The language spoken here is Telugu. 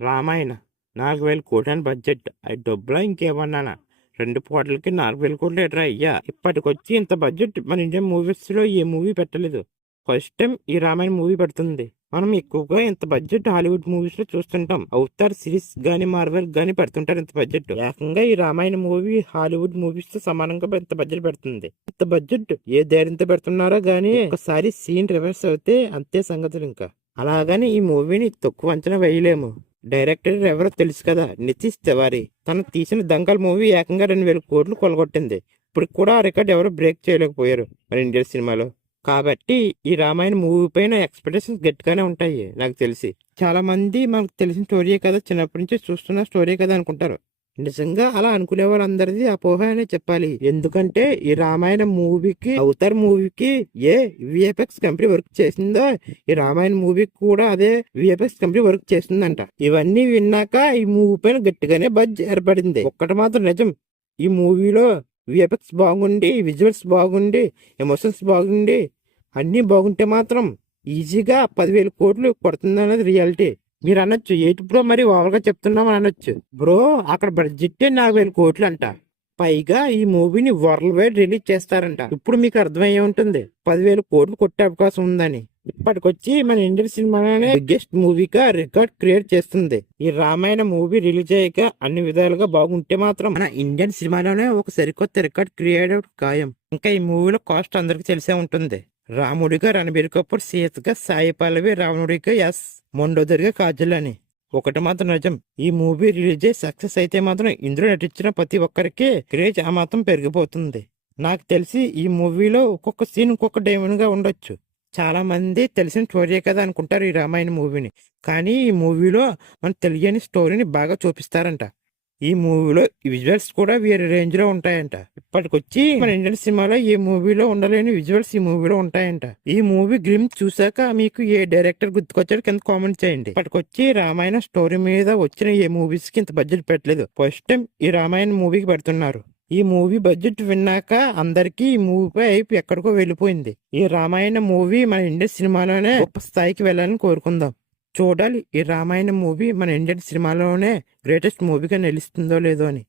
రామాయణ 4,000 కోట్ల బడ్జెట్. అది డబ్బులా ఇంకేమన్నానా? 2 పూటలకి 4,000 కోట్లు ఎట్రా అయ్యా? ఇప్పటికొచ్చి ఇంత బడ్జెట్ మన ఇండియన్ మూవీస్లో ఏ మూవీ పెట్టలేదు. ఫస్ట్ టైం ఈ రామాయణ మూవీ పెడుతుంది. మనం ఎక్కువగా ఇంత బడ్జెట్ హాలీవుడ్ మూవీస్ లో చూస్తుంటాం. అవతార్ సిరీస్ గానీ మార్వెల్ గానీ పెడుతుంటారు ఇంత బడ్జెట్. ఏకంగా ఈ రామాయణ మూవీ హాలీవుడ్ మూవీస్ తో సమానంగా ఇంత బడ్జెట్ పెడుతుంది. ఇంత బడ్జెట్ ఏ ధైర్యంతో పెడుతున్నారో గానీ ఒకసారి సీన్ రివర్స్ అవుతే అంతే సంగతులు. ఇంకా అలాగని ఈ మూవీని తక్కువ అంచనా వేయలేము. డైరెక్టర్ ఎవరో తెలుసు కదా, నితీష్ తివారీ. తను తీసిన దంగల్ మూవీ ఏకంగా 2,000 కోట్లు కొలగొట్టింది. ఇప్పుడు కూడా ఆ రికార్డ్ ఎవరు బ్రేక్ చేయలేకపోయారు మన ఇండియన్ సినిమాలో. కాబట్టి ఈ రామాయణ మూవీ పైన ఎక్స్పెక్టేషన్స్ గట్టిగానే ఉంటాయి. నాకు తెలిసి చాలా మంది మనకు తెలిసిన స్టోరీయే కదా, చిన్నప్పటి నుంచి చూస్తున్న స్టోరీ కదా అనుకుంటారు. నిజంగా అలా అనుకునే వాళ్ళందరిది అపోహ అనే చెప్పాలి. ఎందుకంటే ఈ రామాయణ మూవీకి అవతార్ మూవీకి ఏ విఎఫ్ఎక్స్ కంపెనీ వర్క్ చేసిందో ఈ రామాయణ మూవీకి కూడా అదే విఎఫ్ఎక్స్ కంపెనీ వర్క్ చేస్తుందంట. ఇవన్నీ విన్నాక ఈ మూవీ పైన గట్టిగానే బజ్ ఏర్పడింది. ఒక్కటి మాత్రం నిజం, ఈ మూవీలో విఎఫ్ఎక్స్ బాగుండి, విజువల్స్ బాగుండి, ఎమోషన్స్ బాగుండి అన్నీ బాగుంటే మాత్రం ఈజీగా 10,000 కోట్లు కొడుతుంది అనేది రియాలిటీ. మీరు అనొచ్చు, ఏంటి బ్రో మరి ఓవర్గా చెప్తున్నామని అనొచ్చు. బ్రో అక్కడ బడ్జెట్ 4,000 కోట్లు అంట. పైగా ఈ మూవీని వరల్డ్ వైడ్ రిలీజ్ చేస్తారంట. ఇప్పుడు మీకు అర్థమయ్యే ఉంటుంది 10,000 కోట్లు కొట్టే అవకాశం ఉందని. ఇప్పటికొచ్చి మన ఇండియన్ సినిమాలోనే బిగ్గెస్ట్ మూవీగా రికార్డ్ క్రియేట్ చేస్తుంది. ఈ రామాయణ మూవీ రిలీజ్ అయ్యాక అన్ని విధాలుగా బాగుంటే మాత్రం మన ఇండియన్ సినిమాలోనే ఒక సరికొత్త రికార్డ్ క్రియేట్ ఖాయం. ఇంకా ఈ మూవీలో కాస్ట్ అందరికి తెలిసే ఉంటుంది. రాముడిగా రణబీర్ కపూర్, సీతగా సాయి పల్లవి, రావణుడిగా ఎస్ మొండోదరిగా కాజల్ అని. ఒకటి మాత్రం నిజం, ఈ మూవీ రిలీజ్ అయ్యి సక్సెస్ అయితే మాత్రం ఇందులో నటించిన ప్రతి ఒక్కరికి క్రేజ్ ఆ మాత్రం పెరిగిపోతుంది. నాకు తెలిసి ఈ మూవీలో ఒక్కొక్క సీన్ ఒక్కొక్క డైమండ్ గా ఉండొచ్చు. చాలా మంది తెలిసిన స్టోరీయే కదా అనుకుంటారు ఈ రామాయణ మూవీని. కానీ ఈ మూవీలో మన తెలియని స్టోరీని బాగా చూపిస్తారంట. ఈ మూవీలో విజువల్స్ కూడా వేరే రేంజ్ లో ఉంటాయంట. ఇప్పటికొచ్చి మన ఇండియన్ సినిమాలో ఏ మూవీలో ఉండలేని విజువల్స్ ఈ మూవీలో ఉంటాయంట. ఈ మూవీ గ్లిమ్ చూసాక మీకు ఏ డైరెక్టర్ గుర్తుకొచ్చాడు కింద కామెంట్ చేయండి. ఇప్పటికొచ్చి రామాయణ స్టోరీ మీద వచ్చిన ఏ మూవీస్ కి ఇంత బడ్జెట్ పెట్టలేదు. ఫస్ట్ టైం ఈ రామాయణ మూవీకి పెడుతున్నారు. ఈ మూవీ బడ్జెట్ విన్నాక అందరికీ ఈ మూవీపై అయిపు ఎక్కడికో వెళ్ళిపోయింది. ఈ రామాయణ మూవీ మన ఇండియన్ సినిమాలోనే గొప్ప స్థాయికి వెళ్ళాలని కోరుకుందాం. చూడాలి ఈ రామాయణ మూవీ మన ఇండియన్ సినిమాలోనే గ్రేటెస్ట్ మూవీగా నిలుస్తుందో లేదో అని.